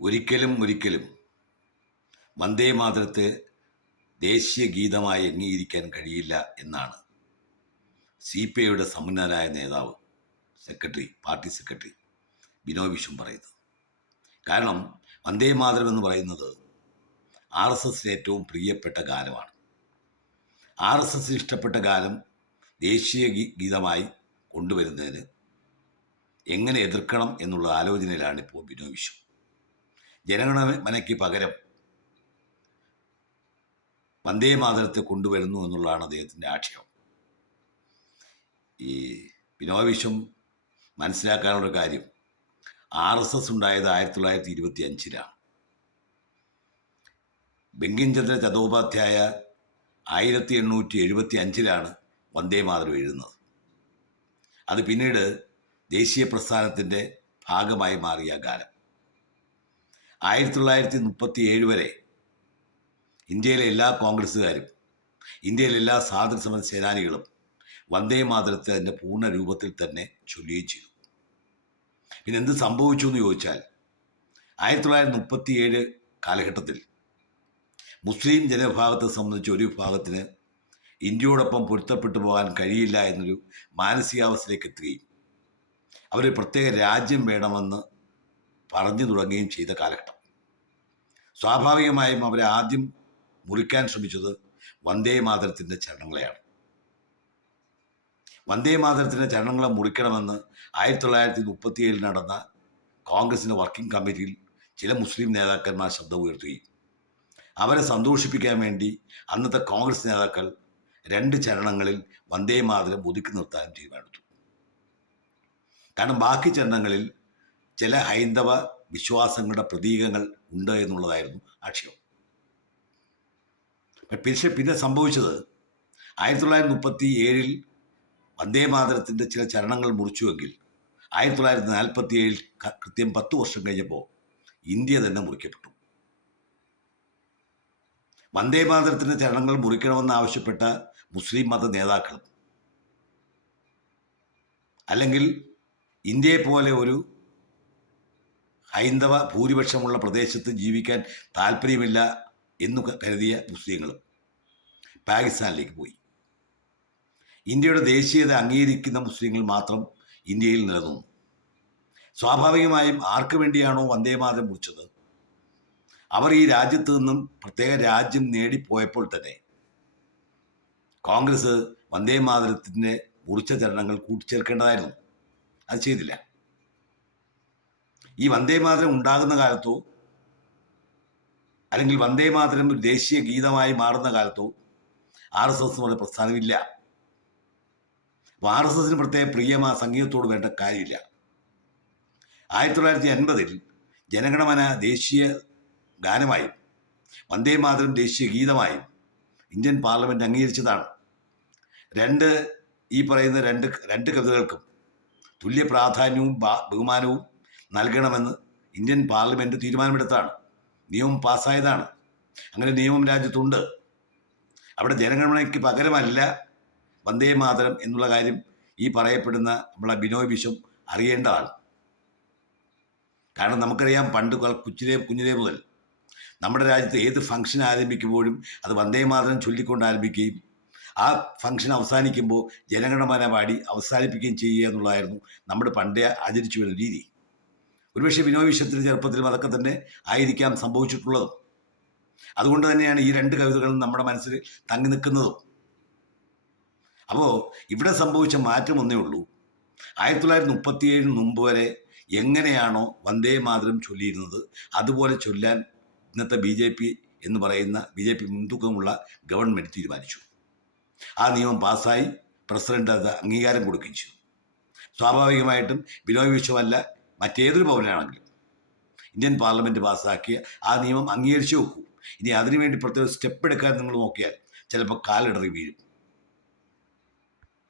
ഒരിക്കലും വന്ദേമാതരത്തെ ദേശീയ ഗീതമായി അംഗീകരിക്കാൻ കഴിയില്ല എന്നാണ് CPIയുടെ സമുന്നതനായ നേതാവ് പാർട്ടി സെക്രട്ടറി ബിനോയ് വിശ്വം പറയുന്നത്. കാരണം വന്ദേമാതരം എന്ന് പറയുന്നത് RSSന് ഏറ്റവും പ്രിയപ്പെട്ട ഗാനമാണ്. RSS ഇഷ്ടപ്പെട്ട ഗാനം ദേശീയ ഗീതമായി കൊണ്ടുവരുന്നതിന് എങ്ങനെ എതിർക്കണം എന്നുള്ള ആലോചനയിലാണ് ഇപ്പോൾ ബിനോയ് വിശ്വം. ജനഗണമനയ്ക്ക് പകരം വന്ദേമാതരത്തെ കൊണ്ടുവരുന്നു എന്നുള്ളതാണ് അദ്ദേഹത്തിൻ്റെ ആക്ഷേപം. ഈ ബിനോയ് വിശ്വം മനസ്സിലാക്കാനുള്ള കാര്യം, RSS ഉണ്ടായത് 1925-ലാണ്. ബങ്കിം ചന്ദ്ര ചതോപാധ്യായ 1875-ലാണ് വന്ദേമാതരം എഴുതുന്നത്. അത് പിന്നീട് ദേശീയ പ്രസ്ഥാനത്തിൻ്റെ ഭാഗമായി മാറിയ ഗാനം. 1937 വരെ ഇന്ത്യയിലെ എല്ലാ കോൺഗ്രസ്സുകാരും ഇന്ത്യയിലെ എല്ലാ സ്വാതന്ത്ര്യസമര സേനാനികളും വന്ദേമാതരത്തെ അതിൻ്റെ പൂർണ്ണ രൂപത്തിൽ തന്നെ ചൊല്ലുകയും ചെയ്തു. പിന്നെ എന്ത് സംഭവിച്ചു എന്ന് ചോദിച്ചാൽ 1937 കാലഘട്ടത്തിൽ മുസ്ലിം ജനവിഭാഗത്തെ സംബന്ധിച്ച് ഒരു വിഭാഗത്തിന് ഇന്ത്യയോടൊപ്പം പൊരുത്തപ്പെട്ടു പോകാൻ കഴിയില്ല എന്നൊരു മാനസികാവസ്ഥയിലേക്ക് എത്തുകയും അവർ പ്രത്യേക രാജ്യം വേണമെന്ന് പറഞ്ഞു തുടങ്ങുകയും ചെയ്ത കാലഘട്ടം. സ്വാഭാവികമായും അവരെ ആദ്യം മുറിക്കാൻ ശ്രമിച്ചത് വന്ദേമാതരത്തിൻ്റെ ചരണങ്ങളെയാണ്. വന്ദേമാതരത്തിൻ്റെ ചരണങ്ങളെ മുറിക്കണമെന്ന് 1937 നടന്ന കോൺഗ്രസിൻ്റെ വർക്കിംഗ് കമ്മിറ്റിയിൽ ചില മുസ്ലിം നേതാക്കന്മാർ ശബ്ദം ഉയർത്തുകയും അവരെ സന്തോഷിപ്പിക്കാൻ വേണ്ടി അന്നത്തെ കോൺഗ്രസ് നേതാക്കൾ 2 ചരണങ്ങളിൽ വന്ദേമാതരം ഒതുക്കി നിർത്താനും തീരുമാനിച്ചു. കാരണം ബാക്കി ചരണങ്ങളിൽ ചില ഹൈന്ദവ വിശ്വാസങ്ങളുടെ പ്രതീകങ്ങൾ ഉണ്ട് എന്നുള്ളതായിരുന്നു ആക്ഷേപം. പിന്നെ സംഭവിച്ചത് 1937 വന്ദേമാതരത്തിൻ്റെ ചില ചരണങ്ങൾ മുറിച്ചുവെങ്കിൽ 1947 കൃത്യം 10 വർഷം കഴിഞ്ഞപ്പോൾ ഇന്ത്യ തന്നെ മുറിക്കപ്പെട്ടു. വന്ദേമാതരത്തിൻ്റെ ചരണങ്ങൾ മുറിക്കണമെന്ന് ആവശ്യപ്പെട്ട മുസ്ലിം മത നേതാക്കളും അല്ലെങ്കിൽ ഇന്ത്യയെപ്പോലെ ഒരു ഹൈന്ദവ ഭൂരിപക്ഷമുള്ള പ്രദേശത്ത് ജീവിക്കാൻ താല്പര്യമില്ല എന്നു കരുതിയ മുസ്ലിങ്ങളും പാകിസ്ഥാനിലേക്ക് പോയി. ഇന്ത്യയുടെ ദേശീയത അംഗീകരിക്കുന്ന മുസ്ലിങ്ങൾ മാത്രം ഇന്ത്യയിൽ നിലനിന്നു. സ്വാഭാവികമായും ആർക്ക് വേണ്ടിയാണോ വന്ദേമാതരം മുറിച്ചത് അവർ ഈ രാജ്യത്ത് നിന്നും പ്രത്യേക രാജ്യം നേടിപ്പോയപ്പോൾ തന്നെ കോൺഗ്രസ് വന്ദേമാതരത്തിൻ്റെ മുറിച്ച ചരണങ്ങൾ കൂട്ടിച്ചേർക്കേണ്ടതായിരുന്നു. അത് ചെയ്തില്ല. ഈ വന്ദേമാതരം ഉണ്ടാകുന്ന കാലത്തോ അല്ലെങ്കിൽ വന്ദേമാതരം ഒരു ദേശീയ ഗീതമായി മാറുന്ന കാലത്തോ RSS പോലെ പ്രസ്ഥാനമില്ല. അപ്പോൾ RSSന് പ്രത്യേക സംഗീതത്തോട് വേണ്ട കാര്യമില്ല. 1980 ജനഗണമന ദേശീയ ഗാനമായും വന്ദേമാതരം ദേശീയ ഗീതമായും ഇന്ത്യൻ പാർലമെൻറ്റ് അംഗീകരിച്ചതാണ്. ഈ പറയുന്ന രണ്ട് കവിതകൾക്കും തുല്യ പ്രാധാന്യവും ബഹുമാനവും നൽകണമെന്ന് ഇന്ത്യൻ പാർലമെൻറ്റ് തീരുമാനമെടുത്താണ്, നിയമം പാസ്സായതാണ്. അങ്ങനെ നിയമം രാജ്യത്തുണ്ട്. അവിടെ ജനഗണമനയ്ക്ക് പകരമല്ല വന്ദേമാതരം എന്നുള്ള കാര്യം ഈ പറയപ്പെടുന്ന നമ്മളെ ബിനോയ് വിശ്വം അറിയേണ്ടതാണ്. കാരണം നമുക്കറിയാം, പണ്ട് കുഞ്ഞിലേ മുതൽ നമ്മുടെ രാജ്യത്ത് ഏത് ഫംഗ്ഷൻ ആരംഭിക്കുമ്പോഴും അത് വന്ദേമാതരം ചൊല്ലിക്കൊണ്ട് ആരംഭിക്കുകയും ആ ഫംഗ്ഷൻ അവസാനിക്കുമ്പോൾ ജനഗണമന പാടി അവസാനിപ്പിക്കുകയും ചെയ്യുക എന്നുള്ളതായിരുന്നു നമ്മുടെ പണ്ടേ ആചരിച്ചു വരുന്ന രീതി. ഒരുപക്ഷെ ബിനോയ് വിശ്വത്തിൻ്റെ ചെറുപ്പത്തിലും അതൊക്കെ തന്നെ ആയിരിക്കാം സംഭവിച്ചിട്ടുള്ളതും. അതുകൊണ്ട് തന്നെയാണ് ഈ 2 കവിതകളും നമ്മുടെ മനസ്സിൽ തങ്ങി നിൽക്കുന്നതും. അപ്പോൾ ഇവിടെ സംഭവിച്ച മാറ്റം ഒന്നേ ഉള്ളൂ. 1937 മുമ്പ് വരെ എങ്ങനെയാണോ വന്ദേമാതരം ചൊല്ലിയിരുന്നത് അതുപോലെ ചൊല്ലാൻ ഇന്നത്തെ BJP എന്ന് പറയുന്ന BJP മുൻതൂക്കമുള്ള ഗവൺമെൻറ് തീരുമാനിച്ചു. ആ നിയമം പാസ്സായി, പ്രസിഡന്റ് അത് അംഗീകാരം കൊടുക്കുകയും ചെയ്തു. സ്വാഭാവികമായിട്ടും ബിനോയ് വിശ്വമല്ല മറ്റേതൊരു പൗരനാണെങ്കിലും ഇന്ത്യൻ പാർലമെൻറ്റ് പാസ്സാക്കിയ ആ നിയമം അംഗീകരിച്ചു വെക്കൂ. ഇനി അതിനുവേണ്ടി പ്രത്യേക സ്റ്റെപ്പ് എടുക്കാൻ നിങ്ങൾ നോക്കിയാൽ ചിലപ്പോൾ കാലിടറി വീഴും.